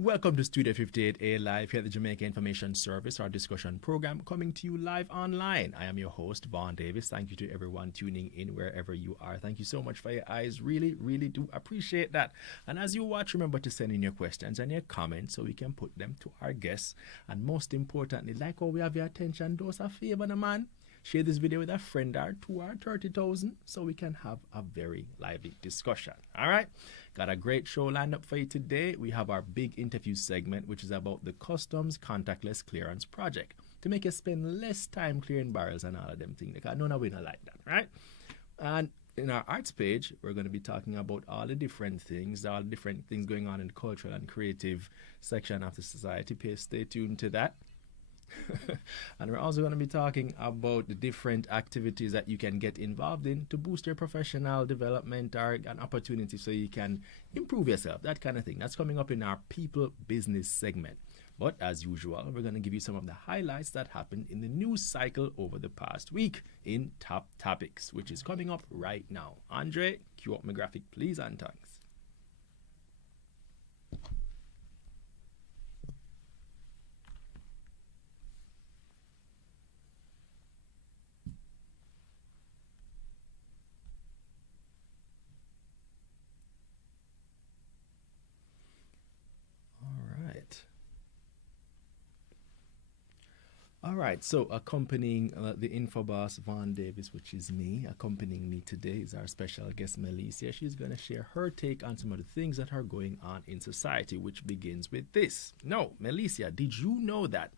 Welcome to Studio 58A Live here at the Jamaica Information Service, our discussion program coming to you live online. I am your host, Vaughn Davis. Thank you to everyone tuning in wherever you are. Thank you so much for your eyes. Really, really do appreciate that. And as you watch, remember to send in your questions and your comments so we can put them to our guests. And most importantly, like how we have your attention, do us a favor, man. Share this video with a friend or two or 30,000 so we can have a very lively discussion. All right? Got a great show lined up for you today. We have our big interview segment, which is about the Customs Contactless Clearance Project to make you spend less time clearing barrels and all of them things. Because none of we don't like that, right? And in our arts page, we're going to be talking about all the different things going on in the cultural and creative section of the society. Please stay tuned to that. And we're also going to be talking about the different activities that you can get involved in to boost your professional development or an opportunity so you can improve yourself, that kind of thing. That's coming up in our people business segment. But as usual, we're going to give you some of the highlights that happened in the news cycle over the past week in Top Topics, which is coming up right now. Andre, cue up my graphic, please, and thanks. All right, so accompanying the Infoboss Vaughn Davis, which is me, accompanying me today is our special guest, Melissa. She's going to share her take on some of the things that are going on in society, which begins with this. No, Melissa, did you know that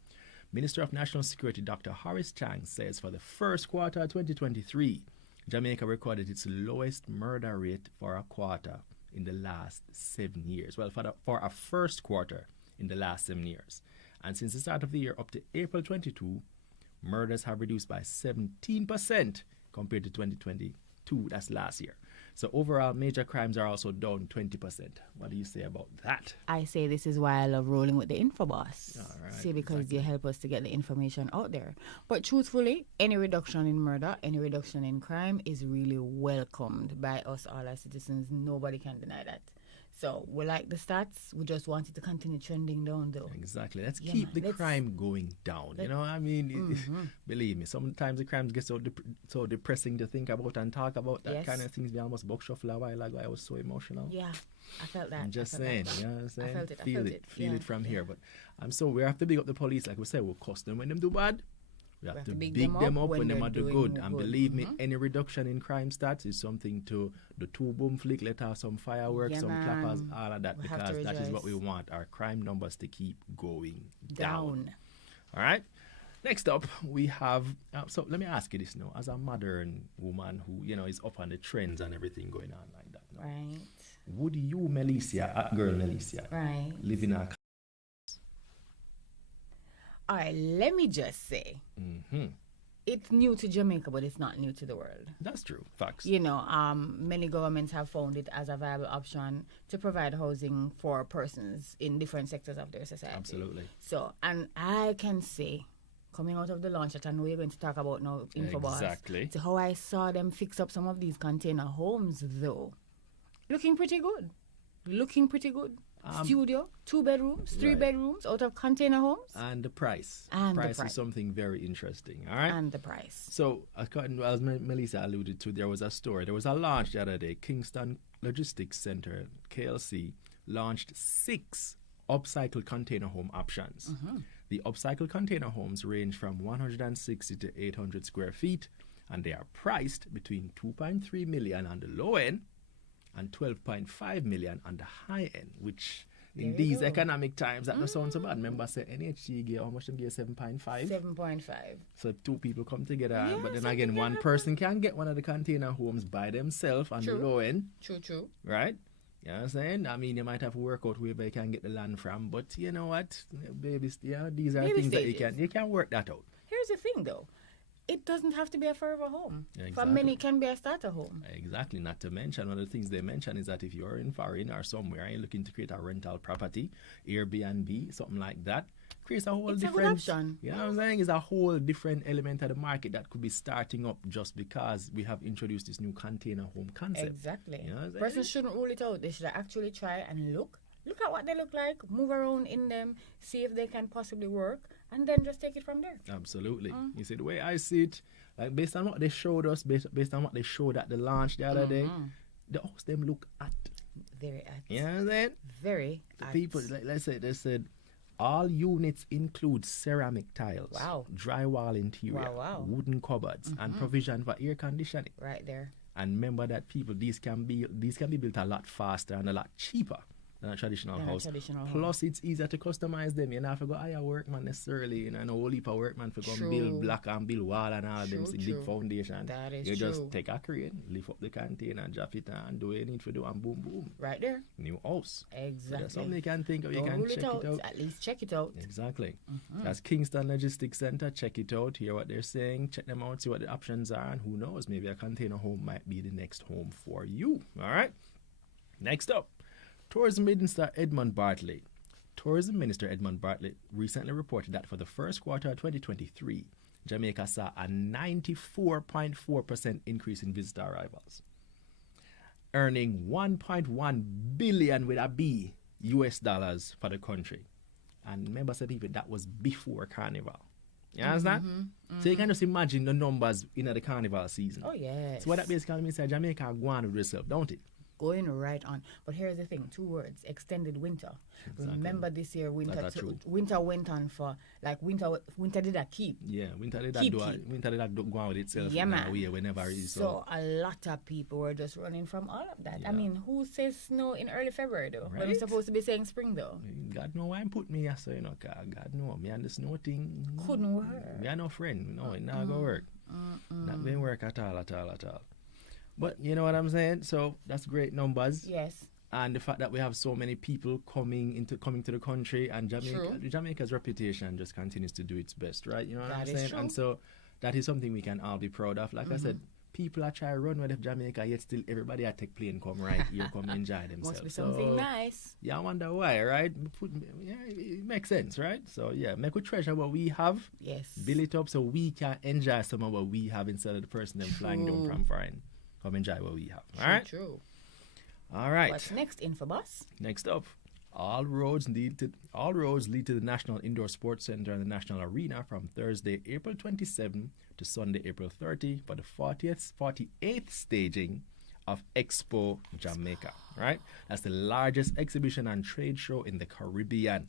Minister of National Security Dr. Horace Chang says for the first quarter of 2023, Jamaica recorded its lowest murder rate for a quarter in the last 7 years. Well, for a first quarter in the last 7 years. And since the start of the year up to April 22, murders have reduced by 17% compared to 2022, that's last year. So overall, major crimes are also down 20%. What do you say about that? I say this is why I love rolling with the Infoboss. All right, See, because exactly. you help us to get the information out there. But truthfully, any reduction in murder, any reduction in crime is really welcomed by us all as citizens. Nobody can deny that. So we like the stats. We just want it to continue trending down, though. Exactly. Let's keep the crime going down. You know, I mean, believe me, sometimes the crimes get so depressing to think about and talk about. That kind of things. We almost buck shuffle a while ago. I was so emotional. Yeah, I felt that. I'm just saying. You know what I'm saying? I felt it. Feel it from here. But so we have to big up the police. Like we said, we'll cost them when them do bad. We have to big them up when them do good. And believe me, any reduction in crime stats is something to the two boom flick, let out some fireworks, some clappers, all of that, because that is what we want, our crime numbers to keep going down. All right? Next up, we have, so let me ask you this now, as a modern woman who, you know, is up on the trends and everything going on like that. No? Right. Would you, Melissa, girl Melissa, live in a... All right, let me just say, it's new to Jamaica, but it's not new to the world. That's true. Facts. You know, many governments have found it as a viable option to provide housing for persons in different sectors of their society. Absolutely. So, and I can say, coming out of the launch that I know you're going to talk about now, Infoboss, exactly. to how I saw them fix up some of these container homes, though. Looking pretty good. Studio, 2 bedrooms, 3 bedrooms out of container homes. And the price. Price is something very interesting. All right. And the price. So, as Melissa alluded to, there was a story. There was a launch the other day. Kingston Logistics Center, KLC, launched 6 upcycled container home options. The upcycled container homes range from 160 to 800 square feet, and they are priced between 2.3 million on the low end and 12.5 million on the high end, which in these economic times, that no sound so bad. Remember, say NHG gave how much? Them gave 7.5. 7.5. So if 2 people come together, but then again, one person can get one of the container homes by themselves on the low end. True. Right? You know what I'm saying? I mean, you might have to work out where you can get the land from, but you know what? These are things stages that you can work that out. Here's the thing, though. It doesn't have to be a forever home. Exactly. For many, it can be a starter home. Exactly. Not to mention, one of the things they mention is that if you're in foreign or somewhere and you're looking to create a rental property, Airbnb, something like that, creates a whole different... It's a good option. You know what I'm saying? It's a whole different element of the market that could be starting up just because we have introduced this new container home concept. Exactly. You know what I'm saying? Persons shouldn't rule it out. They should actually try and look look at what they look like, move around in them, see if they can possibly work, and then just take it from there. Absolutely. You see, the way I see it, like based on what they showed us, based on what they showed at the launch the other day, the house them look at. Very at. You know what I'm saying? Very The at. people, like, let's say, they said, all units include ceramic tiles, Wow. drywall interior, Wow. wooden cupboards, and provision for air conditioning. Right there. And remember that people, these can be built a lot faster and a lot cheaper than a traditional Than a house. traditional home. Plus, it's easier to customize them. You don't have to go hire workman necessarily. You know, and a whole heap of workman for come True. build block and build wall and all them True, big true. foundation. That is you true. just take a crane, lift up the container, drop it and do what you need to do, and boom, boom, Right there. new house. So Exactly. that's something you can think of. You Don't can rule check it out. it out. At least check it out. Exactly. That's Kingston Logistics Center. Check it out. Hear what they're saying. Check them out. See what the options are. And who knows? Maybe a container home might be the next home for you. All right. Next up, Tourism Minister Edmund Bartlett. Tourism Minister Edmund Bartlett recently reported that for the first quarter of 2023, Jamaica saw a 94.4% increase in visitor arrivals, earning 1.1 billion with a B US dollars for the country. And remember, said people, that was before Carnival. You understand? So you can just imagine the numbers in the Carnival season. Oh, yes. So what that basically means is Jamaica go on with itself, don't it? Going right on. But here's the thing, 2 words, extended winter. Exactly. Remember this year, winter That's true. winter went on for, like, winter did a keep. Yeah, winter did Keep. go on with itself Yeah, in man. a way whenever it is. So a lot of people were just running from all of that. Yeah. I mean, who says snow in early February, though? When Right. we're supposed to be saying spring, though? God know why I put me here, so you know, 'cause God know me and the snow thing. Couldn't work. Me are no friend, no, it not gonna work. Not gonna work at all. But you know what I'm saying? So that's great numbers. Yes. And the fact that we have so many people coming to the country, and Jamaica's reputation just continues to do its best, right? You know what That I'm is saying? true. And so that is something we can all be proud of. Like I said, people are trying to run with Jamaica, yet still everybody at take plane come right here, come enjoy themselves. Must be something So, nice. yeah, I wonder why, right? Yeah, it makes sense, right? So yeah, make we treasure what we have, Yes. build it up so we can enjoy some of what we have instead of the person them flying down True. from foreign. Come enjoy what we have. All right? True. All right. What's next, Infobus? Next up, all roads lead to the National Indoor Sports Center and the National Arena from Thursday, April 27 to Sunday, April 30 for the 48th staging of Expo Jamaica. Right? That's the largest exhibition and trade show in the Caribbean.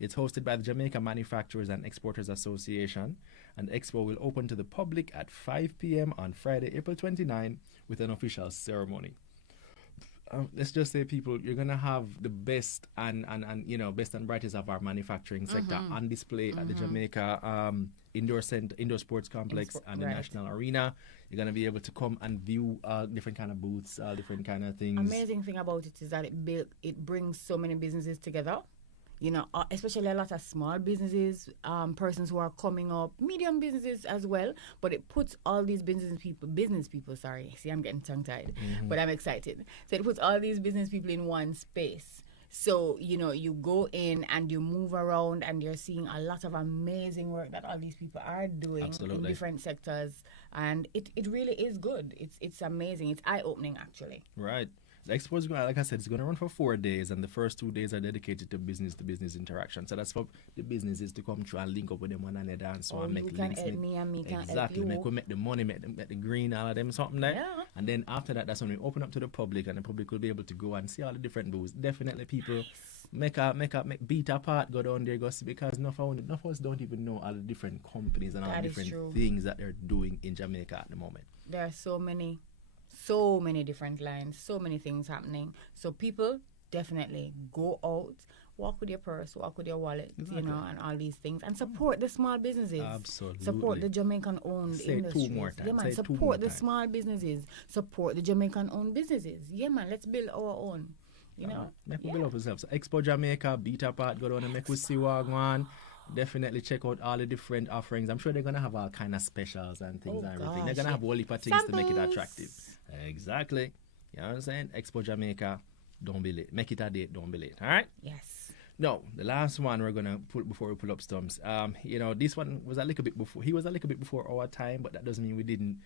It's hosted by the Jamaica Manufacturers and Exporters Association, and the expo will open to the public at 5 p.m. on Friday, April 29, with an official ceremony. Let's just say, people, you're gonna have the best and best and brightest of our manufacturing sector on display at the Jamaica Indoor Sports Complex and the right. National Arena. You're gonna be able to come and view different kind of booths, different kind of things. Amazing thing about it is that it brings so many businesses together. You know, especially a lot of small businesses, persons who are coming up, medium businesses as well. But it puts all these business people. Sorry, see, I'm getting tongue-tied, but I'm excited. So it puts all these business people in one space. So, you know, you go in and you move around and you're seeing a lot of amazing work that all these people are doing in different sectors. And it really is good. It's amazing. It's eye-opening, actually. Right. The expo is going, like I said, it's going to run for 4 days, and the first 2 days are dedicated to business interaction. So that's for the businesses to come through and link up with them one another and so on. You can help me and me can help you. Exactly. Make the money, make the green, all of them something there. Yeah. And then after that, that's when we open up to the public, and the public will be able to go and see all the different booths. Definitely, people make beta part, go down there, go see, because enough of us don't even know all the different companies and all the different things that they're doing in Jamaica at the moment. There are so many different lines, so many things happening. So people definitely go out, walk with your purse, walk with your wallet, you know, and all these things, and support the small businesses. Absolutely. Support the Jamaican-owned industries. 2 more times. Yeah, man. Support the small businesses. Support the Jamaican-owned businesses. Yeah, man. Let's build our own. You know, make we build up ourselves. So Expo Jamaica, beta part, go down and make we see what one. Definitely check out all the different offerings. I'm sure they're gonna have all kind of specials and things and everything. They're gonna have a whole heap of things to make it attractive. Exactly. You know what I'm saying? Expo Jamaica, don't be late. Make it a date, don't be late. All right? Yes. No, the last one we're gonna put before we pull up stumps. You know, this one was a little bit before. He was a little bit before our time, but that doesn't mean we didn't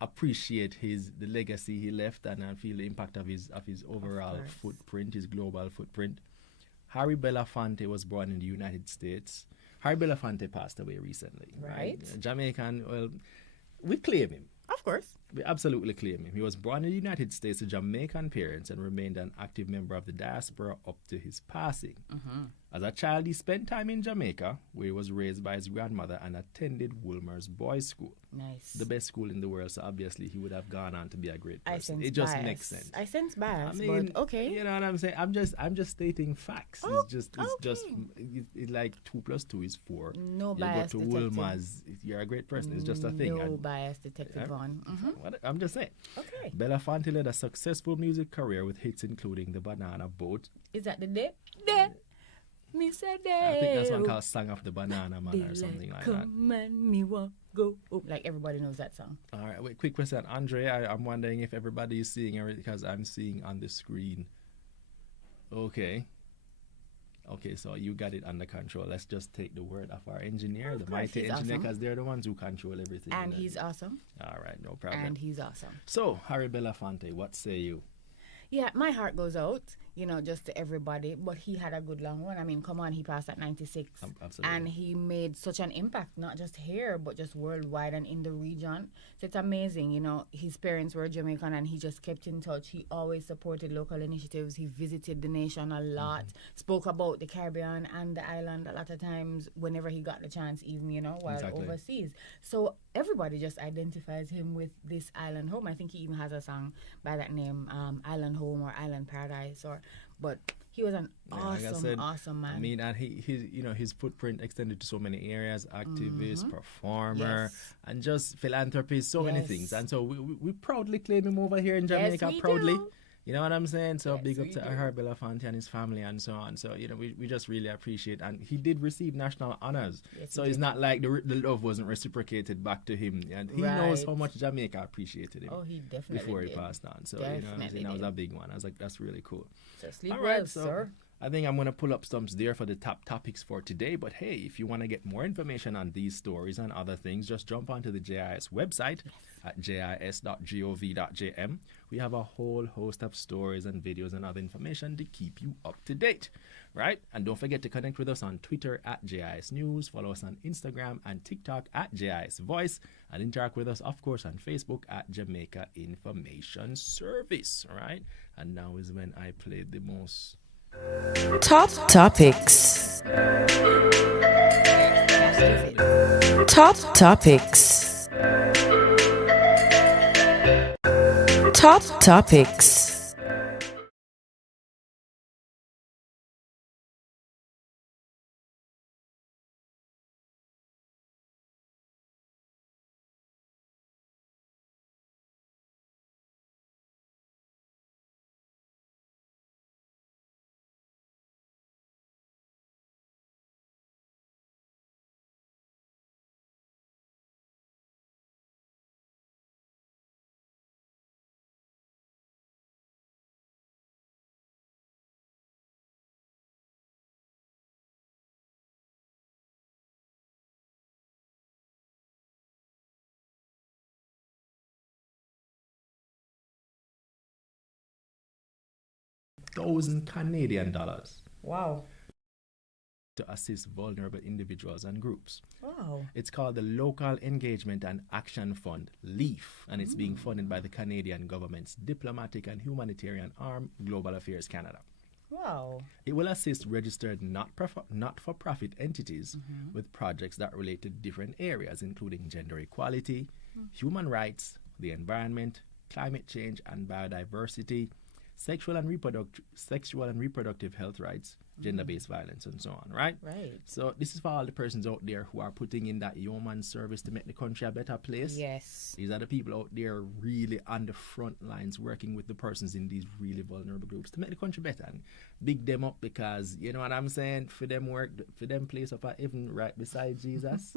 appreciate the legacy he left, and I feel the impact of his overall footprint, his global footprint. Harry Belafonte was born in the United States. Harry Belafonte passed away recently. Right. Jamaican, well, we claim him. Of course. We absolutely claim him. He was born in the United States to Jamaican parents and remained an active member of the diaspora up to his passing. As a child, he spent time in Jamaica, where he was raised by his grandmother and attended Wilmer's Boys' School. Nice. The best school in the world, so obviously he would have gone on to be a great I person. sense It just bias. makes sense. I sense bias, I mean, but okay. You know what I'm saying? I'm just stating facts. Oh, it's like 2 plus 2 is 4. No You bias go to detected. Wilma's, you're a great person. It's just a thing. No bias detected, Vaughn. I'm just saying. Okay. Belafonte led a successful music career with hits including The Banana Boat. Is that the day? Day. Me say day. I think that's one called Song of the Banana Man or something like that. Come and me walk, go. Oh, like everybody knows that song. All right, wait, quick question. Andre, I'm wondering if everybody is seeing everything because I'm seeing on the screen. Okay, so you got it under control. Let's just take the word of our engineer, the mighty engineer, because they're the ones who control everything. And he's awesome. All right, no problem. And he's awesome. So, Harry Belafonte, what say you? Yeah, my heart goes out, just to everybody. But he had a good long run. I mean, come on, he passed at 96. Absolutely. And he made such an impact, not just here, but just worldwide and in the region. So it's amazing, his parents were Jamaican and he just kept in touch. He always supported local initiatives. He visited the nation a lot, spoke about the Caribbean and the island a lot of times whenever he got the chance, even, while overseas. So everybody just identifies him with this island home. I think he even has a song by that name, Island Home or Island Paradise, but he was an awesome man. I mean, and his footprint extended to so many areas: activist, performer, and just philanthropist, so many things. And so we proudly claim him over here in Jamaica, proudly. Do. You know what I'm saying? So big up to Harry Belafonte and his family and so on. So, we just really appreciate. And he did receive national honors. Yes, so it's not like the love wasn't reciprocated back to him. And he knows how much Jamaica appreciated him. Oh, he definitely before did. he passed on. So, Definitely that was a big one. I was like, that's really cool. So sleep well, sir. I think I'm going to pull up stumps there for the top topics for today. But hey, if you want to get more information on these stories and other things, just jump onto the JIS website at jis.gov.jm. We have a whole host of stories and videos and other information to keep you up to date, right? And don't forget to connect with us on Twitter at JIS News, follow us on Instagram and TikTok at JIS Voice, and interact with us, of course, on Facebook at Jamaica Information Service, right? And now is when I played the most... Top topics. Top topics. Top topics. $1,000 Canadian dollars. Wow. To assist vulnerable individuals and groups. Wow. It's called the Local Engagement and Action Fund, LEAF, and it's being funded by the Canadian government's diplomatic and humanitarian arm, Global Affairs Canada. Wow. It will assist registered not-for-profit entities with projects that relate to different areas, including gender equality, human rights, the environment, climate change and biodiversity, sexual and reproductive health rights, gender-based violence, and so on, right? Right. So this is for all the persons out there who are putting in that yeoman service to make the country a better place. Yes. These are the people out there really on the front lines working with the persons in these really vulnerable groups to make the country better and big them up, because, you know what I'm saying, for them work, for them place up at heaven right beside Jesus.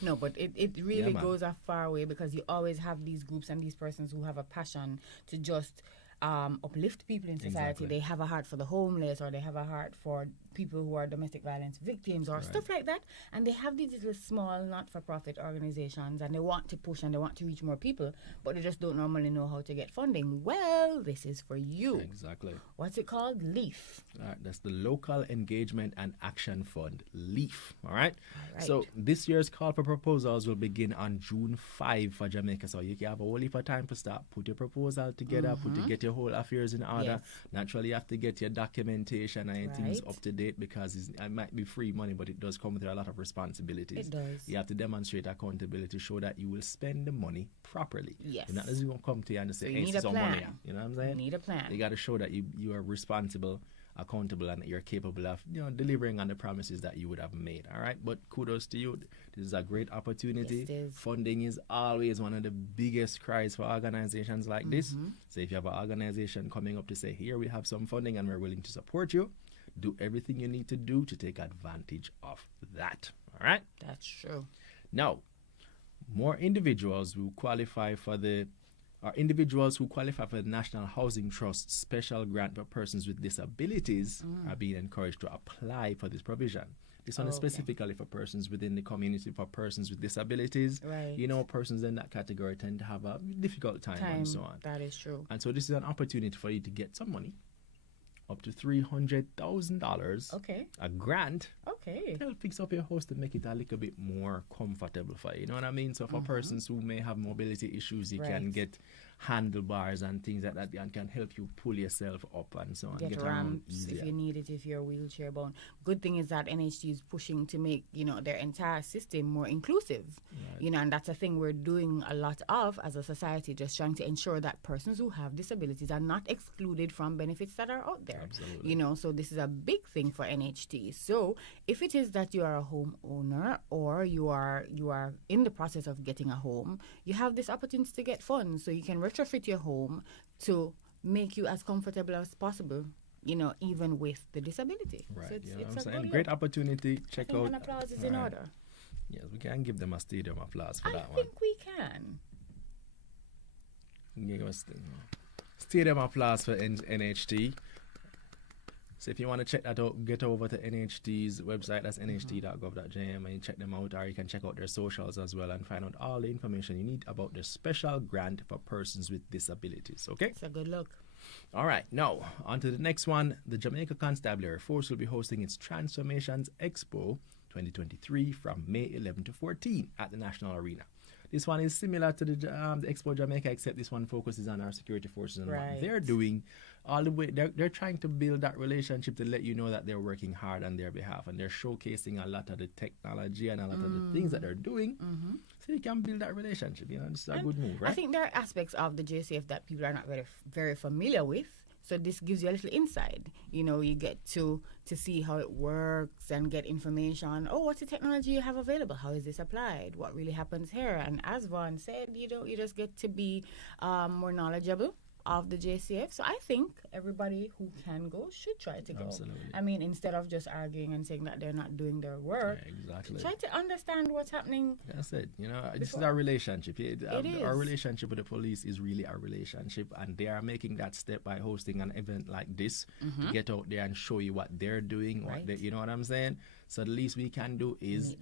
No, but it really goes a far way, because you always have these groups and these persons who have a passion to just uplift people in society. Exactly. They have a heart for the homeless, or they have a heart for people who are domestic violence victims or stuff like that. And they have these little small not-for-profit organizations, and they want to push and they want to reach more people, but they just don't normally know how to get funding. Well, this is for you. Exactly. What's it called? LEAF. That's the Local Engagement and Action Fund, LEAF. All right. So this year's call for proposals will begin on June 5 for Jamaica. So you can have a whole heap of time to start. Put your proposal together, get your whole affairs in order. Naturally, you have to get your documentation and things up to date, because it might be free money, but it does come with a lot of responsibilities. It does. You have to demonstrate accountability, show that you will spend the money properly. Yes. You're not just going to come to you and just say, So hey, you need it's a some plan. money. You know what I'm saying? You need a plan. You got to show that you are responsible, accountable, and you're capable of delivering on the promises that you would have made. All right, but kudos to you. This is a great opportunity. Yes, it is. Funding is always one of the biggest cries for organizations like this. So if you have an organization coming up to say, here we have some funding and we're willing to support you, do everything you need to do to take advantage of that. All right, That's true. now more individuals who qualify for the National Housing Trust Special Grant for Persons with Disabilities are being encouraged to apply for this provision. This one is specifically for persons within the community, for persons with disabilities. Right. Persons in that category tend to have a difficult time and so on. That is true. And so this is an opportunity for you to get some money, up to $300,000. Okay. A grant. Okay. Help fix up your house to make it a little bit more comfortable for you. You know what I mean? So for persons who may have mobility issues, you can get handlebars and things like that, and can help you pull yourself up and so on. Get around ramps easier. if you need it, if you're wheelchair bound. Good thing is that NHT is pushing to make their entire system more inclusive. And that's a thing we're doing a lot of as a society, just trying to ensure that persons who have disabilities are not excluded from benefits that are out there. Absolutely. So this is a big thing for NHT. So if it is that you are a homeowner or you are in the process of getting a home, you have this opportunity to get funds, so you can retrofit your home to make you as comfortable as possible, even with the disability. Right. So it's a saying? good Great look. opportunity. Check I think out. an applause is in order. Yes, we can give them a stadium applause for I that one. think we can. Give us stadium applause for NHT. So if you want to check that out, get over to NHT's website. That's nht.gov.jm, and check them out, or you can check out their socials as well and find out all the information you need about the special grant for persons with disabilities. Okay? It's a good look. All right, now on to the next one. The Jamaica Constabulary Force will be hosting its Transformations Expo 2023 from May 11 to 14 at the National Arena. This one is similar to the Expo Jamaica, except this one focuses on our security forces and what they're doing. All the way, they're trying to build that relationship to let you know that they're working hard on their behalf, and they're showcasing a lot of the technology and a lot of the things that they're doing, so you can build that relationship. It's a good move, right? I think there are aspects of the JCF that people are not very familiar with. So this gives you a little insight. You get to see how it works and get information. Oh, what's the technology you have available? How is this applied? What really happens here? And as Vaughn said, you just get to be more knowledgeable of the JCF. So I think everybody who can go should try to go. Absolutely. I mean, instead of just arguing and saying that they're not doing their work, Exactly. try to understand what's happening. That's it. This is our relationship. is. Our relationship with the police is really our relationship, and they are making that step by hosting an event like this to get out there and show you what they're doing. You know what I'm saying? So the least we can do is Meet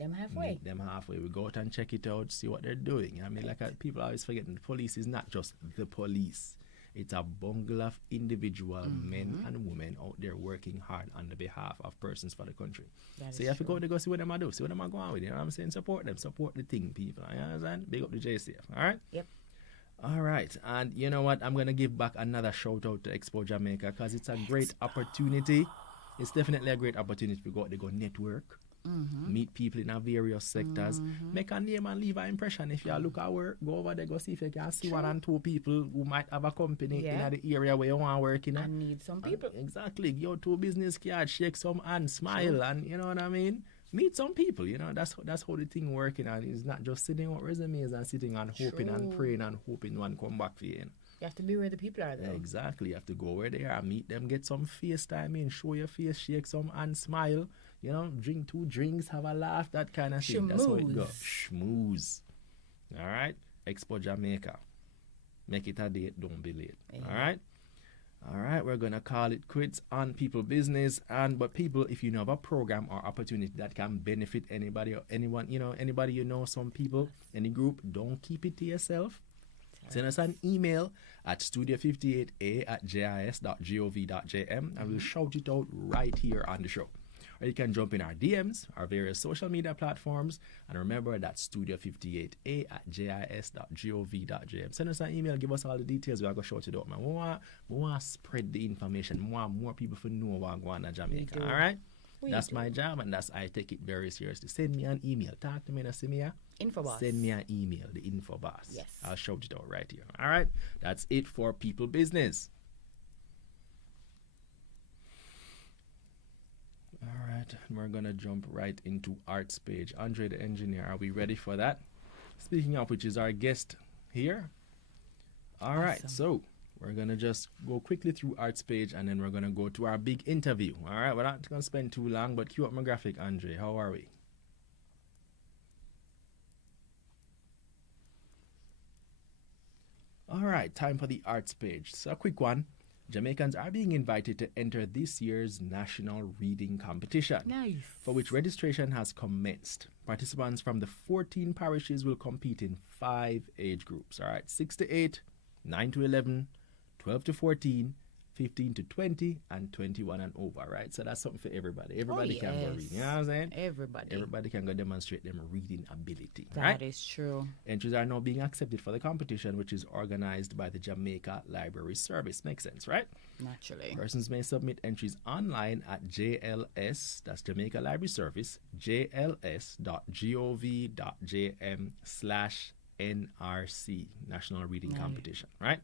them halfway. We go out and check it out, see what they're doing. I mean, people always forget the police is not just the police. It's a bungle of individual men and women out there working hard on the behalf of persons for the country. So you have to go to see what them are doing, see what them are going with. You know what I'm saying? Support them, support the thing, people. You understand? Big up the JCF. All right? Yep. All right. And you know what? I'm going to give back another shout out to Expo Jamaica, because it's a great opportunity. It's definitely a great opportunity to go out there, go network. Meet people in our various sectors, make a name and leave an impression. If you look at work, go over there, go see if you can see one and two people who might have a company in the area where you want to work in. And need some people. Exactly. Go to business card, shake some hands, smile, and you know what I mean? Meet some people. That's how the thing working. And it's not just sitting on resumes and sitting and hoping and praying and hoping one come back for you. You have to be where the people are, though. Exactly. You have to go where they are, meet them, get some face time in, show your face, shake some hands, smile. Drink 2 drinks, have a laugh, that kind of thing. That's how it goes. Schmooze. All right? Expo Jamaica. Make it a date, don't be late. All right? All right, we're gonna call it quits on people business. But people, if you know of a program or opportunity that can benefit anybody or anyone, anybody some people, any group, don't keep it to yourself. Send us an email at studio58a@jis.gov.jm and we'll shout it out right here on the show. Or you can jump in our DMs, our various social media platforms, and remember that studio58a@jis.gov.jm. Send us an email, give us all the details. We're going to shout it out, man. We want to spread the information. We want more people to know what's going on in Jamaica. All right? That's my job, and I take it very seriously. Send me an email. Talk to me, Infoboss. Send me an email, the Infoboss. Yes. I'll shout it out right here. All right? That's it for people business. All right, we're going to jump right into Arts page. Andre, the engineer, are we ready for that? Speaking of which is our guest here. All right, so we're going to just go quickly through Arts page and then we're going to go to our big interview. All right, we're not going to spend too long, but cue up my graphic, Andre. How are we? All right, time for the Arts page. So a quick one. Jamaicans are being invited to enter this year's National Reading Competition, for which registration has commenced. Participants from the 14 parishes will compete in 5 age groups. All right, 6 to 8, 9 to 11, 12 to 14, 15 to 20, and 21 and over, right? So that's something for everybody. Everybody can go read. You know what I'm saying? Everybody can go demonstrate their reading ability. That is true. Entries are now being accepted for the competition, which is organized by the Jamaica Library Service. Makes sense, right? Naturally. Persons may submit entries online at JLS, that's Jamaica Library Service, jls.gov.jm/NRC, National Reading Competition, right?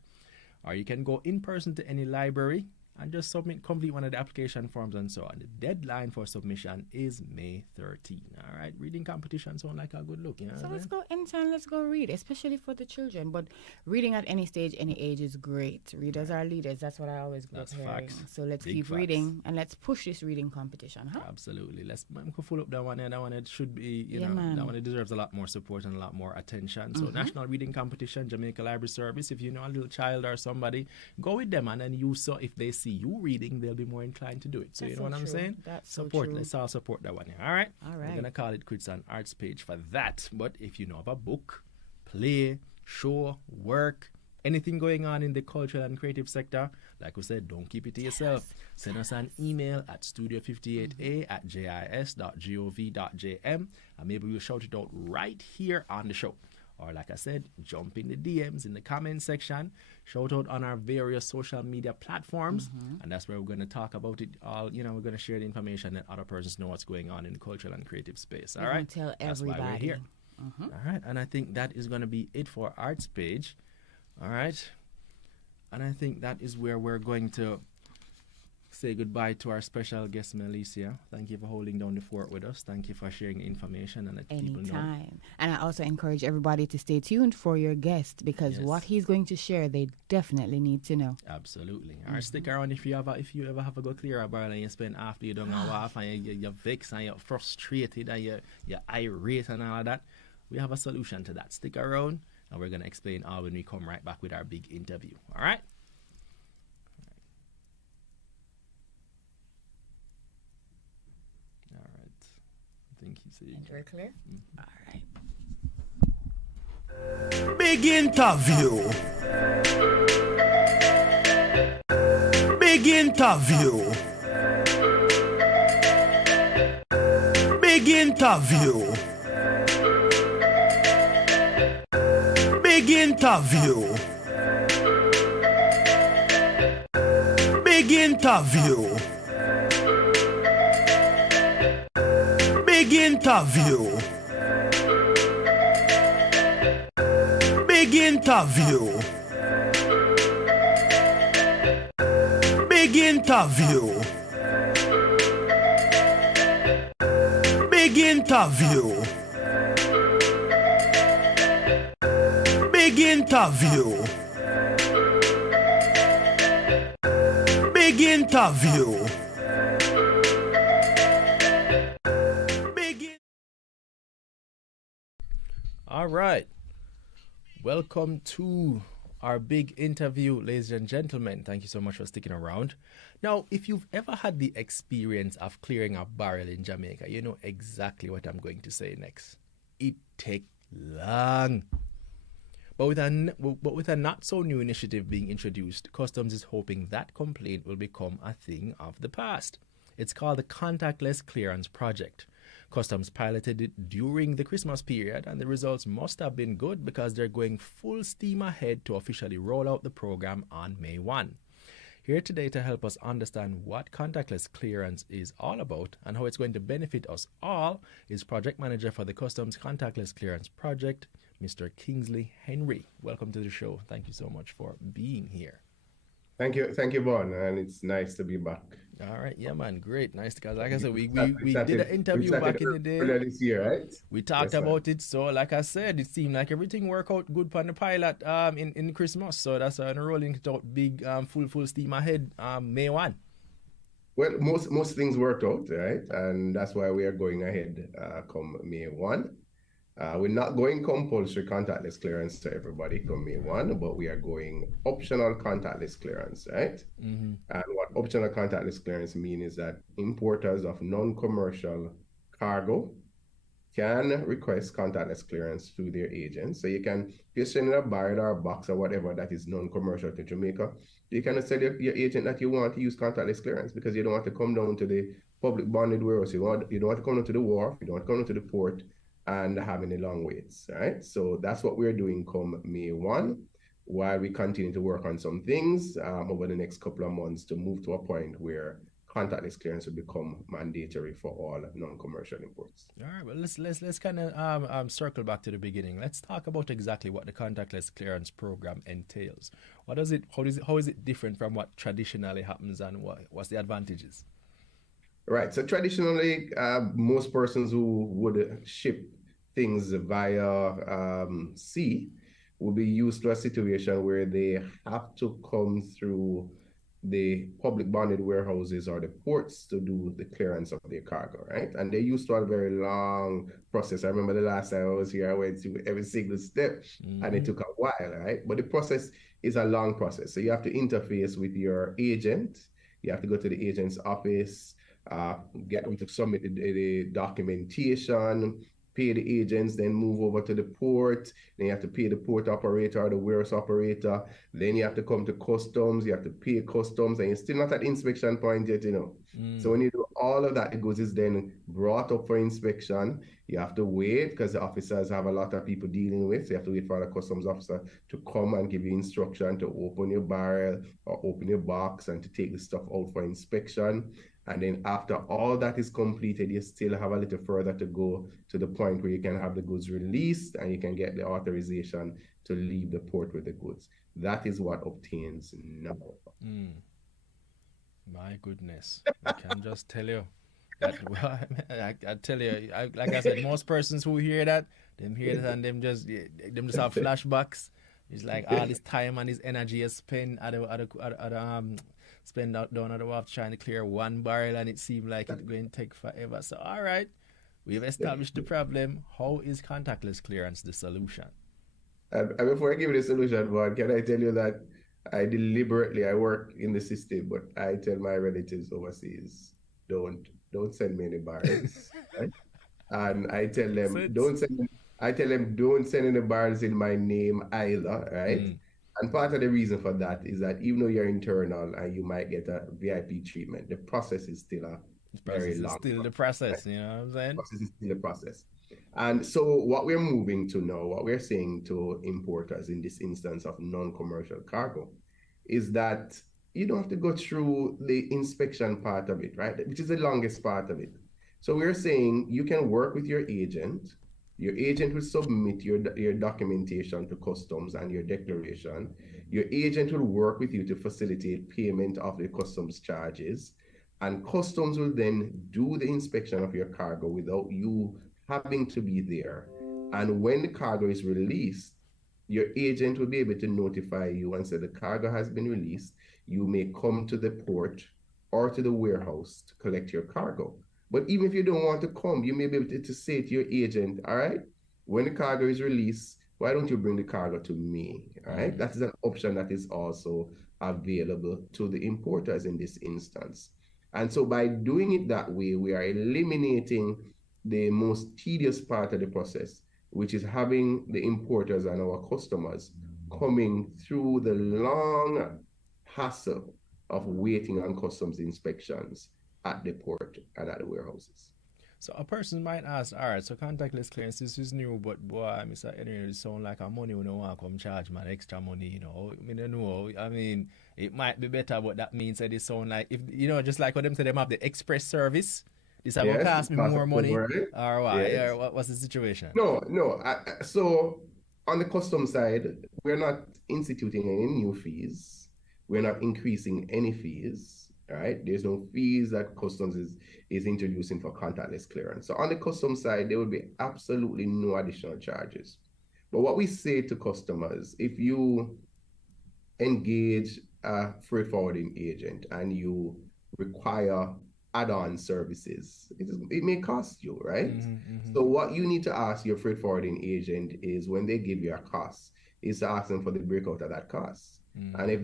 Or you can go in person to any library and just complete one of the application forms and so on. The deadline for submission is May 13. All right, reading competition sound like a good look. You know so let's go anytime, let's go read, especially for the children. But reading at any stage, any age is great. Readers are leaders. That's what I always grew up hearing. So let's keep reading and let's push this reading competition. Huh? Absolutely. Let's full up that one. That one it should be, that one it deserves a lot more support and a lot more attention. So National Reading Competition, Jamaica Library Service. If you know a little child or somebody, go with them and then if they see you reading, they'll be more inclined to do it. So That's you know what I'm saying? That's support. So true. Let's all support that one here. All right. We're gonna call it quits on Arts page for that. But if you know of a book, play, show, work, anything going on in the cultural and creative sector, like we said, don't keep it to yourself. Send us an email at studio58a@jis.gov.jm and maybe we'll shout it out right here on the show. Or like I said, jump in the DMs in the comment section, shout out on our various social media platforms, and that's where we're going to talk about it all. We're going to share the information that other persons know what's going on in the cultural and creative space. All right? Tell that's everybody. why we're here. All right, and I think that is going to be it for Arts page. All right, and I think that is where we're going to say goodbye to our special guest, Melissa. Thank you for holding down the fort with us. Thank you for sharing information and let people know. Anytime. And I also encourage everybody to stay tuned for your guest because what he's going to share, they definitely need to know. Absolutely. All right, stick around if you ever have to go clear a barrel and you spend half the day down a waff and you're vexed and you're frustrated and you're irate and all that. We have a solution to that. Stick around and we're going to explain all when we come right back with our big interview. All right? I think he's very clear. All right. Big interview. Big interview. Big interview. Big interview. Big interview. Big interview. Big interview. Big interview. Big interview. Big interview. Big interview. All right. Welcome to our big interview, ladies and gentlemen. Thank you so much for sticking around. Now, if you've ever had the experience of clearing a barrel in Jamaica, you know exactly what I'm going to say next. It takes long. But with a not so new initiative being introduced, Customs is hoping that complaint will become a thing of the past. It's called the Contactless Clearance Project. Customs piloted it during the Christmas period, and the results must have been good because they're going full steam ahead to officially roll out the program on May 1. Here today to help us understand what contactless clearance is all about and how it's going to benefit us all is Project Manager for the Customs Contactless Clearance Project, Mr. Kingsley Henry. Welcome to the show. Thank you so much for being here. Thank you, Vaughn, and it's nice to be back. All right, yeah, man, great, nice. Because like I said, we did an interview back in the day earlier this year, right? We talked about it, so like I said, it seemed like everything worked out good for the pilot in Christmas. So that's why I'm rolling it out big, full steam ahead May 1. Well, most things worked out, right? And that's why we are going ahead come May 1. We're not going compulsory contactless clearance to everybody come May 1, but we are going optional contactless clearance, right? Mm-hmm. And what optional contactless clearance means is that importers of non-commercial cargo can request contactless clearance through their agents. So you can, if you're sending a barrel or a box or whatever that is non-commercial to Jamaica, you can tell your agent that you want to use contactless clearance because you don't want to come down to the public bonded warehouse. You don't want to come down to the wharf. You don't want to come down to the port and having the long waits, right? So that's what we're doing come May 1, while we continue to work on some things over the next couple of months to move to a point where contactless clearance will become mandatory for all non-commercial imports. All right, well, let's kind of circle back to the beginning. Let's talk about exactly what the contactless clearance program entails. How is it different from what traditionally happens, and what's the advantages? Right. So traditionally, most persons who would ship things via sea will be used to a situation where they have to come through the public bonded warehouses or the ports to do the clearance of their cargo, right? And they used to have a very long process. I remember the last time I was here, I went through every single step and it took a while, right? But the process is a long process. So you have to interface with your agent. You have to go to the agent's office, get them to submit the documentation, pay the agents, then move over to the port. Then you have to pay the port operator or the warehouse operator. Then you have to come to customs. You have to pay customs, and you're still not at inspection point yet, you know. So when you do all of that, the goods is then brought up for inspection. You have to wait because the officers have a lot of people dealing with. So you have to wait for the customs officer to come and give you instruction to open your barrel or open your box and to take the stuff out for inspection. And then after all that is completed, you still have a little further to go to the point where you can have the goods released and you can get the authorization to leave the port with the goods. That is what obtains now. My goodness. I can just tell you that, well, I tell you, like I said, most persons who hear that, them hear that and them just have flashbacks. It's like all this time and this energy is spent spend out down at the wharf trying to clear one barrel, and it seemed like it's going to take forever. So, all right, we've established the problem. How is contactless clearance the solution? And before I give you the solution, Vaughn, can I tell you that I work in the system, but I tell my relatives overseas, don't send me any barrels, right? And I tell them, don't send any barrels in my name either, right? And part of the reason for that is that even though you're internal and you might get a VIP treatment, the process is still very long. Still the process, right? You know what I'm saying? The process is still the process. And so what we're moving to now, what we're saying to importers in this instance of non-commercial cargo, is that you don't have to go through the inspection part of it, right? Which is the longest part of it. So we're saying you can work with your agent. Your agent will submit your documentation to customs and your declaration. Your agent will work with you to facilitate payment of the customs charges. And customs will then do the inspection of your cargo without you having to be there. And when the cargo is released, your agent will be able to notify you and say the cargo has been released. You may come to the port or to the warehouse to collect your cargo. But even if you don't want to come, you may be able to say to your agent, all right, when the cargo is released, why don't you bring the cargo to me? All right, that is an option that is also available to the importers in this instance. And so by doing it that way, we are eliminating the most tedious part of the process, which is having the importers and our customers coming through the long hassle of waiting on customs inspections at the port and at the warehouses. So a person might ask, all right, so contactless clearance, this is new, but boy, Mr. Henry, it sound like a money you don't want to come charge man extra money, you know. I mean, I mean, it might be better, but that means that it sound like, if you know, just like what them say, them have the express service, this will cost me more money, or what? Yes. What's the situation? No. So on the custom side, we're not instituting any new fees. We're not increasing any fees, right? There's no fees that customs is introducing for contactless clearance. So on the custom side, there will be absolutely no additional charges. But what we say to customers, if you engage a freight forwarding agent and you require add-on services, it may cost you, right? So what you need to ask your freight forwarding agent is, when they give you a cost, is to ask them for the breakout of that cost. And if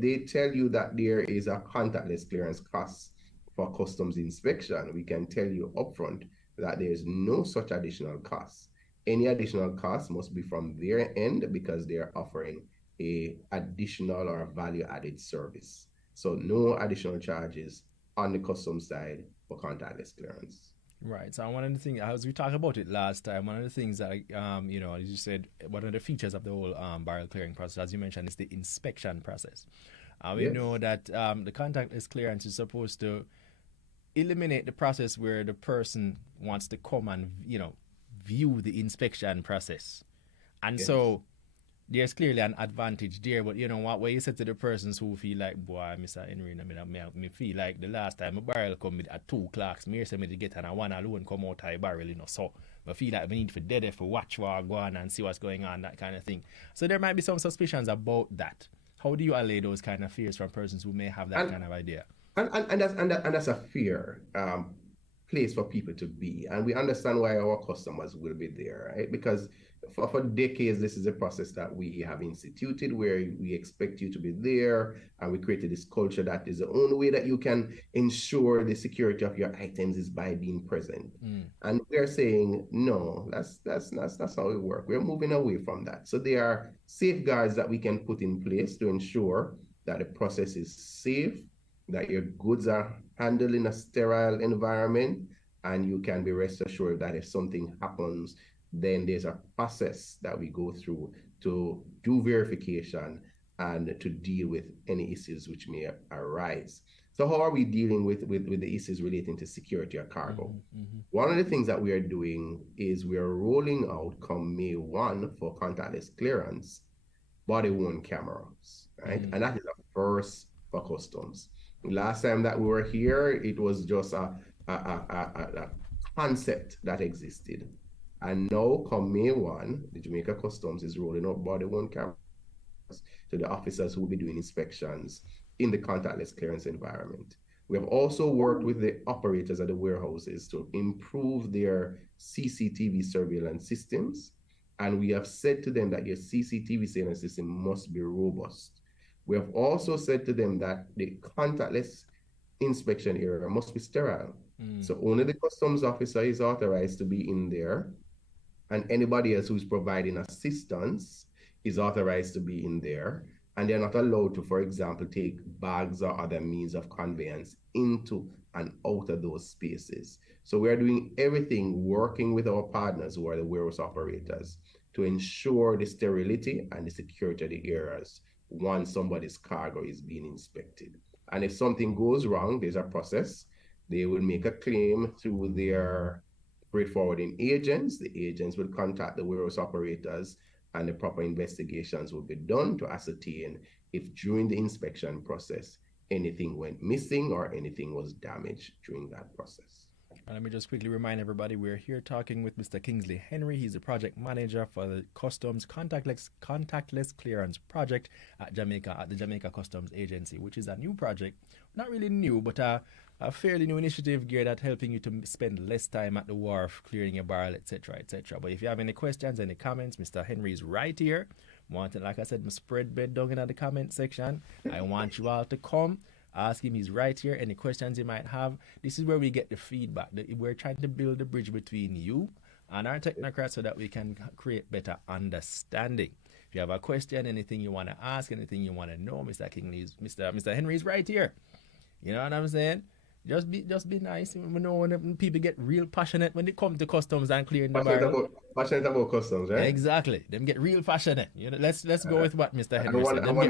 they tell you that there is a contactless clearance cost for customs inspection, we can tell you upfront that there is no such additional cost. Any additional cost must be from their end because they're offering a additional or a value-added service. So no additional charges on the customs side for contactless clearance. Right. So one of the things, as we talked about it last time, one of the things that, you know, as you said, one of the features of the whole barrel clearing process, as you mentioned, is the inspection process. We know that the contactless clearance is supposed to eliminate the process where the person wants to come and, you know, view the inspection process. And so there's clearly an advantage there, but you know what, when you said to the persons who feel like, boy, Mr. Henry, me feel like the last time a barrel come with at 2 clocks, me say me to get and one alone come out of a barrel, you know, so I feel like we need to dead for watch what go on and see what's going on, that kind of thing. So there might be some suspicions about that. How do you allay those kind of fears from persons who may have that kind of idea? And that's a fair place for people to be, and we understand why our customers will be there, right? Because for decades, this is a process that we have instituted where we expect you to be there, and we created this culture that is the only way that you can ensure the security of your items is by being present. And we're saying, no, that's not how it works. We're moving away from that. So there are safeguards that we can put in place to ensure that the process is safe, that your goods are handled in a sterile environment, and you can be rest assured that if something happens, then there's a process that we go through to do verification and to deal with any issues which may arise. So how are we dealing with the issues relating to security of cargo? One of the things that we are doing is we are rolling out, come May 1, for contactless clearance, body-worn cameras, right? And that is a first for customs. Last time that we were here, it was just a concept that existed. And now, come May 1, the Jamaica Customs is rolling out body-worn cameras to the officers who will be doing inspections in the contactless clearance environment. We have also worked with the operators at the warehouses to improve their CCTV surveillance systems. And we have said to them that your CCTV surveillance system must be robust. We have also said to them that the contactless inspection area must be sterile. So only the customs officer is authorized to be in there, and anybody else who's providing assistance is authorized to be in there. And they're not allowed to, for example, take bags or other means of conveyance into and out of those spaces. So we're doing everything working with our partners who are the warehouse operators to ensure the sterility and the security of the areas once somebody's cargo is being inspected. And if something goes wrong, there's a process. They will make a claim through their freight forwarding agents. The agents will contact the warehouse operators, and the proper investigations will be done to ascertain if during the inspection process anything went missing or anything was damaged during that process. And let me just quickly remind everybody, we're here talking with Mr. Kingsley Henry. He's the project manager for the Customs Contactless Clearance Project at the Jamaica Customs Agency, which is a new project. Not really new, but a fairly new initiative geared at helping you to spend less time at the wharf, clearing your barrel, etc., etc. But if you have any questions, any comments, Mr. Henry is right here. Like I said, spread bed down in the comment section. I want you all to come. Ask him, he's right here. Any questions you might have. This is where we get the feedback. We're trying to build a bridge between you and our technocrats so that we can create better understanding. If you have a question, anything you want to ask, anything you want to know, Mr. Kingsley, Mr. Henry is right here. You know what I'm saying? Just be nice. We know when people get real passionate when they come to customs and clearing the barrel. Passionate about customs, right? Exactly. Them get real passionate. You know, let's go with what Mr. Henry said. One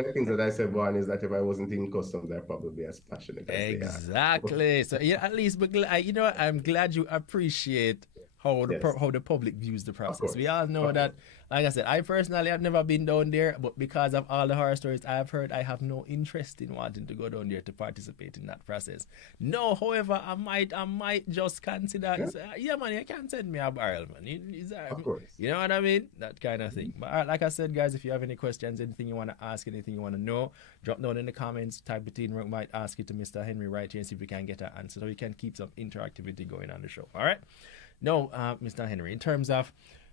of the things that I said, Vaughn, is that if I wasn't in customs, I'd probably be as passionate as exactly. they are. So yeah, at least I'm glad you appreciate how the public views the process. We all know that, like I said, I personally have never been down there, but because of all the horror stories I've heard, I have no interest in wanting to go down there to participate in that process. No, however, I might just consider, man, you can send me a barrel, man. Of course. You know what I mean? That kind of thing. But like I said, guys, if you have any questions, anything you want to ask, anything you want to know, drop down in the comments, type it in. We might ask it to Mr. Henry right here and see if we can get an answer so we can keep some interactivity going on the show. All right? No, Mr. Henry, in terms of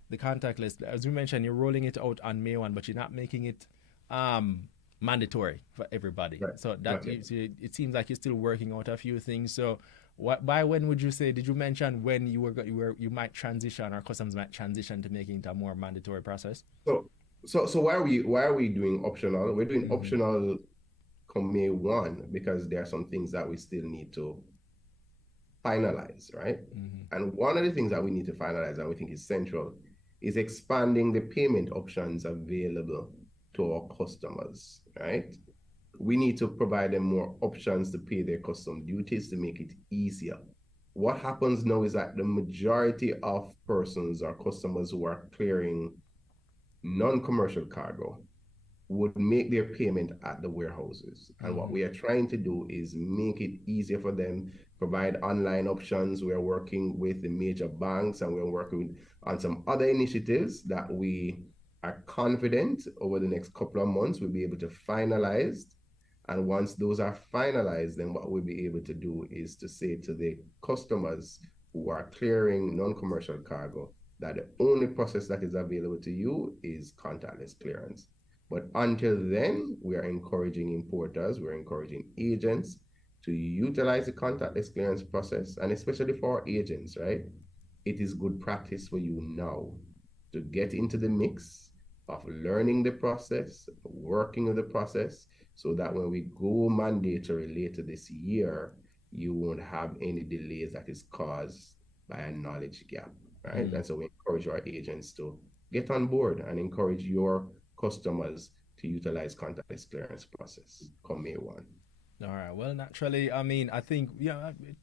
the contactless, as we mentioned, you're rolling it out on May 1, but you're not making it mandatory for everybody. Right. So that it seems like you're still working out a few things. So by when would you say, did you mention when you might transition, or customs might transition to making it a more mandatory process? So why are we doing optional? We're doing optional come May 1 because there are some things that we still need to finalize, right? And one of the things that we need to finalize, and we think is central, is expanding the payment options available to our customers, right? We need to provide them more options to pay their custom duties to make it easier. What happens now is that the majority of persons or customers who are clearing non-commercial cargo would make their payment at the warehouses. And what we are trying to do is make it easier for them, provide online options. We are working with the major banks, and we're working on some other initiatives that we are confident over the next couple of months we'll be able to finalize. And once those are finalized, then what we'll be able to do is to say to the customers who are clearing non-commercial cargo that the only process that is available to you is contactless clearance. But until then, we are encouraging importers, we're encouraging agents to utilize the contactless clearance process, and especially for our agents, right? It is good practice for you now to get into the mix of learning the process, working with the process, so that when we go mandatory later this year, you won't have any delays that is caused by a knowledge gap, right? And so we encourage our agents to get on board and encourage your customers to utilize contactless clearance process come May 1. All right. Well, naturally, I mean, I think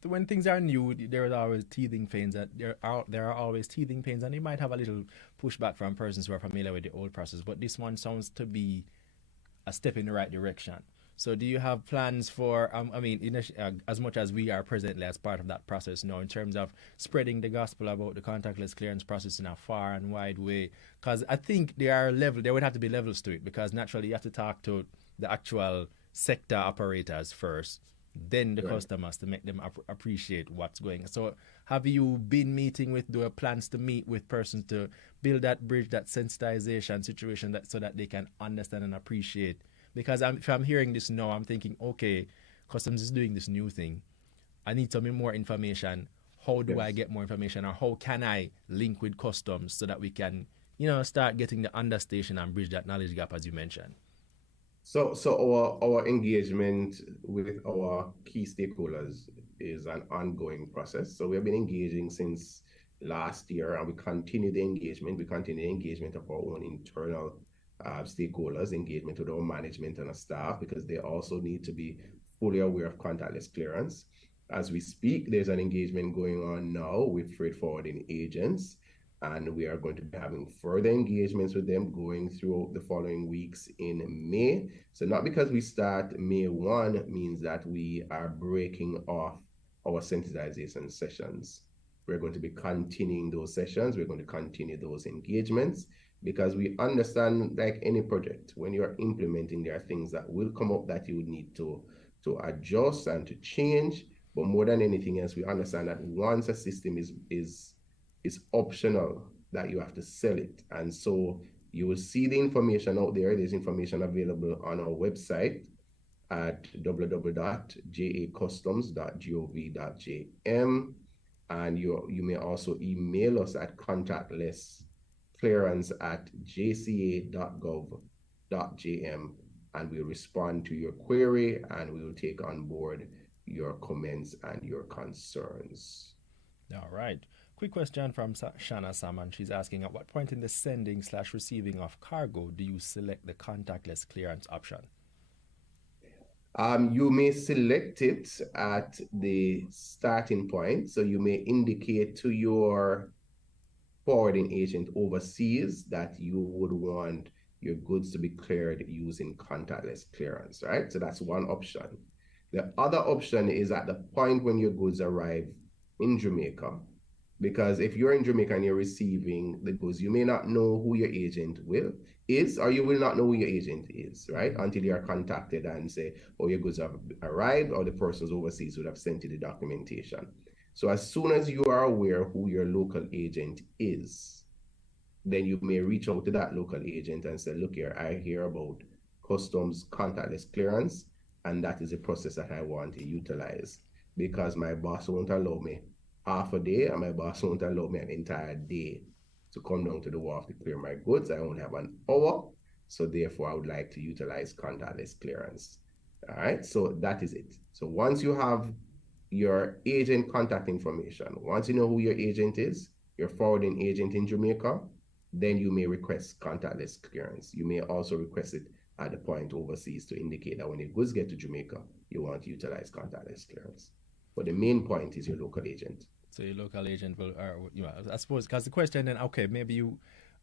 when things are new, there are always teething pains. There are always teething pains, and you might have a little pushback from persons who are familiar with the old process. But this one sounds to be a step in the right direction. So, do you have plans for? As much as we are presently as part of that process now, in terms of spreading the gospel about the contactless clearance process in a far and wide way? Because I think there would have to be levels to it. Because naturally, you have to talk to the actual sector operators first, then the customers, to make them appreciate what's going on. So have you been meeting with, do you have plans to meet with persons to build that bridge, that sensitization situation, so that they can understand and appreciate? Because if I'm hearing this now, I'm thinking, okay, customs is doing this new thing. I need some more information. How do I get more information, or how can I link with customs so that we can, start getting the understation and bridge that knowledge gap, as you mentioned? So our engagement with our key stakeholders is an ongoing process. So we have been engaging since last year, and we continue the engagement. We continue the engagement of our own internal stakeholders, engagement with our management and our staff, because they also need to be fully aware of contactless clearance. As we speak, there's an engagement going on now with freight forwarding agents, and we are going to be having further engagements with them going through the following weeks in May. So not because we start May 1 means that we are breaking off our sensitization sessions. We're going to be continuing those sessions. We're going to continue those engagements, because we understand, like any project, when you're implementing, there are things that will come up that you would need to to adjust and to change. But more than anything else, we understand that once a system is optional, that you have to sell it. And so you will see the information out there. There's information available on our website at www.jacustoms.gov.jm. And you may also email us at contactlessclearance@jca.gov.jm, and we'll respond to your query, and we will take on board your comments and your concerns. All right. Quick question from Shanna Salmon. She's asking, at what point in the sending/receiving of cargo do you select the contactless clearance option? You may select it at the starting point. So you may indicate to your forwarding agent overseas that you would want your goods to be cleared using contactless clearance, right? So that's one option. The other option is at the point when your goods arrive in Jamaica, because if you're in Jamaica and you're receiving the goods, you may not know who your agent is, or you will not know who your agent is, right? Until you are contacted and say, oh, your goods have arrived, or the persons overseas would have sent you the documentation. So as soon as you are aware who your local agent is, then you may reach out to that local agent and say, look here, I hear about customs contactless clearance, and that is a process that I want to utilize, because my boss won't allow me half a day, and my boss won't allow me an entire day to come down to the wharf to clear my goods. I only have an hour, so therefore I would like to utilize contactless clearance. All right, so that is it. So once you have your agent contact information, once you know who your agent is, your forwarding agent in Jamaica, then you may request contactless clearance. You may also request it at the point overseas to indicate that when your goods get to Jamaica, you want to utilize contactless clearance. But the main point is your local agent. So your local agent will, I suppose, because the question then, okay, maybe